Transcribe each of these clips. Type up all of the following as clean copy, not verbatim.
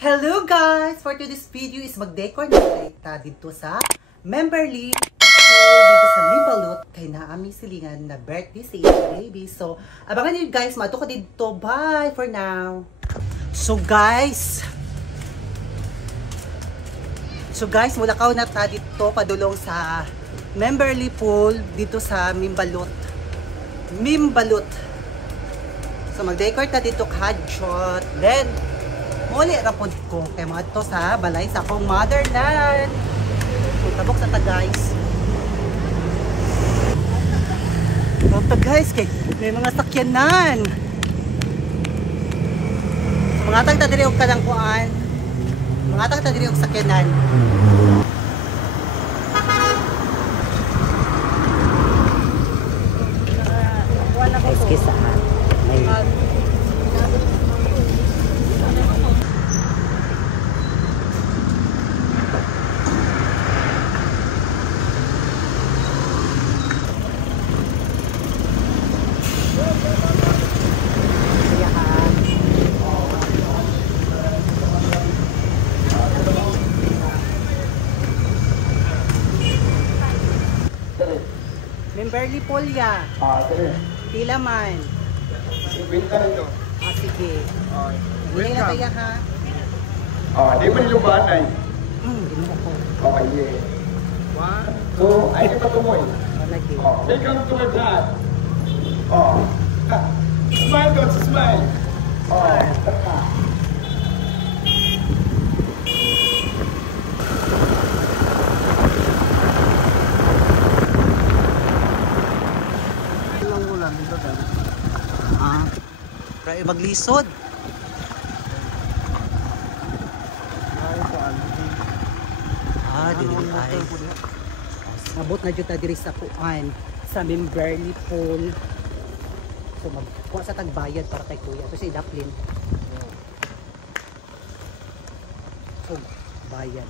Hello guys! For today's video is mag-decor na kita dito sa Memberly. So, dito sa Limbalot kay naami silingan na birthday si baby. So, abangan nyo guys, mato ko dito. Bye for now! So guys, mulakaw na ta dito padulong sa Memberly Pool dito sa Mimbalot. So, mag-decor ta dito kadjot. Then, muli rapod ko kay mga to sa balay sa akong motherland. Tabok sa ta guys. Ito guys kay may mga sakyanan. So, mga tag ta diri og kanang kuan. Mga tag ta diri og sakyanan. Kisa. Memberly Pool ya. Pila man. Sige. Hindi na kaya ha? Di ba nilubahan ay? Hindi mo ko. Okay, yeah. So, ay di ba tumoy? Welcome to my vlog. Smile God, smile. Para maglisod. Dili ay. Abot na jud ta diri sa kuan sa Memberly Pool. So magkuha sa tagbayad para kay kuya. Ito si Daplin. So bayad.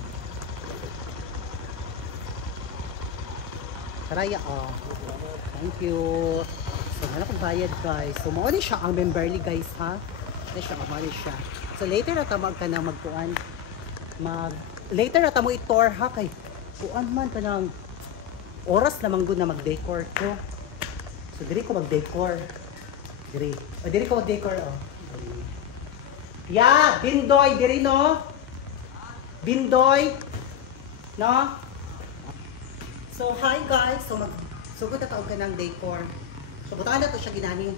Karaya Thank you. So wala kong bayad guys. So mao ni siya ang Memberly guys ha. Ni siya siya. So later na ta magkuan. Later na ta mo i-tour ha kay kuan man kanang oras namang gud na mag-decor ko. So diri ko mag-decor. Diri ko mag-decor Ya, Bindoy diri no. Bindoy. No? So hi guys. So sugod na taog ka ng decor. So butahan na to siya ginani.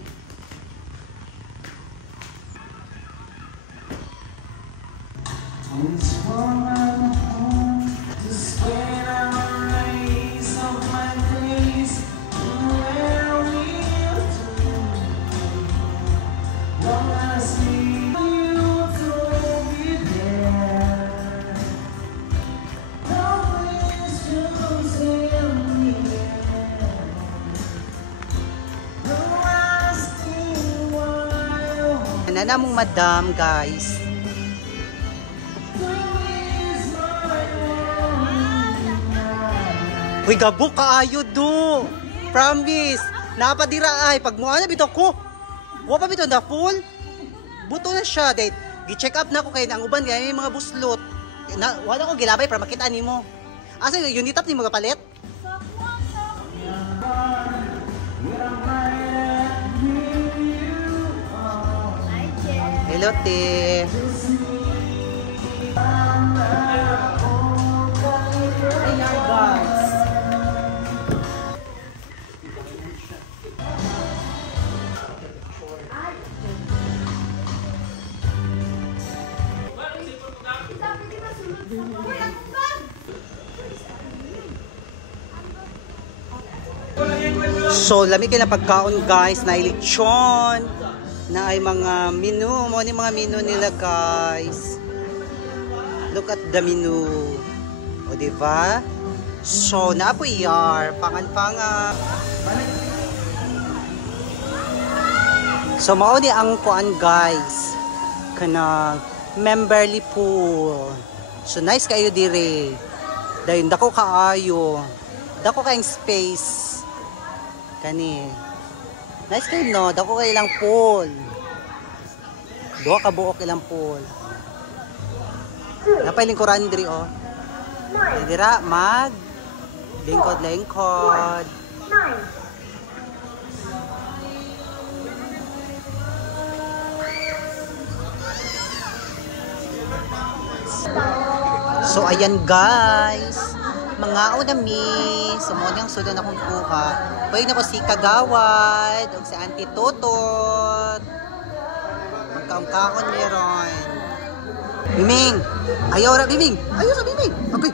Na mong madam guys. Uy gabok kaayo do. Promise. Napadira ay pag mo ana bitaw ko. Wa pa bitaw na full. Buto na siya date. Gi-check up na ko kay ang uban kay may mga buslot. Wala ko gilabay para makita nimo. Asa yung unit up ni mga palit? Hello, te. Ayan, guys. So, lami kayo na pagkaon, guys, na lechon. Na ay mga menu, mo ni mga menu nila guys. Look at the menu. O diba? So na po yar, pangan-pangan. So mao ni ang kuan guys. Kana Memberly Pool. So nice kayo dire. Dayon dako kaayo. Dako kayong space. Kani. Nice kayo no, dako kay ilang pool. Duha ka buok ilang pool. Napay lingkuran diri oh. Dira mag lingkod. So ayan guys, mga unami, sumod yung sudan akong kuha. Pwede na ko si Kagawad, o si Auntie Totot. Magkaong-kaon meron. Biming! Ayaw ra, Biming! Ayaw sa Biming! Okay.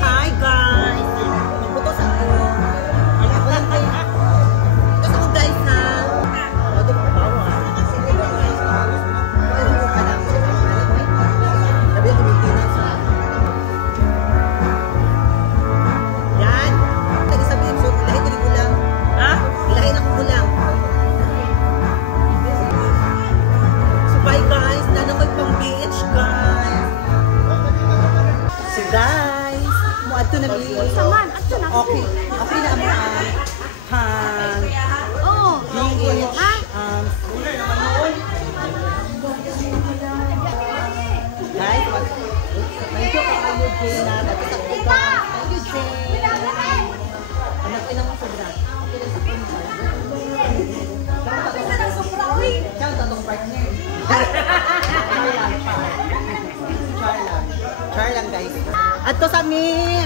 Hi guys! Magputos ako. Ako lang kayo. Putos ako guys ha. Bago ko bawa. Sige guys. Pagkakas ka lang. Sabi ako Pilipinas ha. Yan. Tagi sabihin so, ilahin ko rin ulang. Ha? Ilahin ako ulang. So bye guys. Nanakoy pang beach guys. So guys. Ato na mi. Saman, ato na. Okay. Okay na mo hang. Oh, Beach. Guys, thank you kaayo Jay na nagtatag ko ka. Thank you Jay. Anak ko naman sobra. Okay na sa pin. Kapit na sobra, uy. Ciao tatong partner. Char lang guys. Ato sa mi.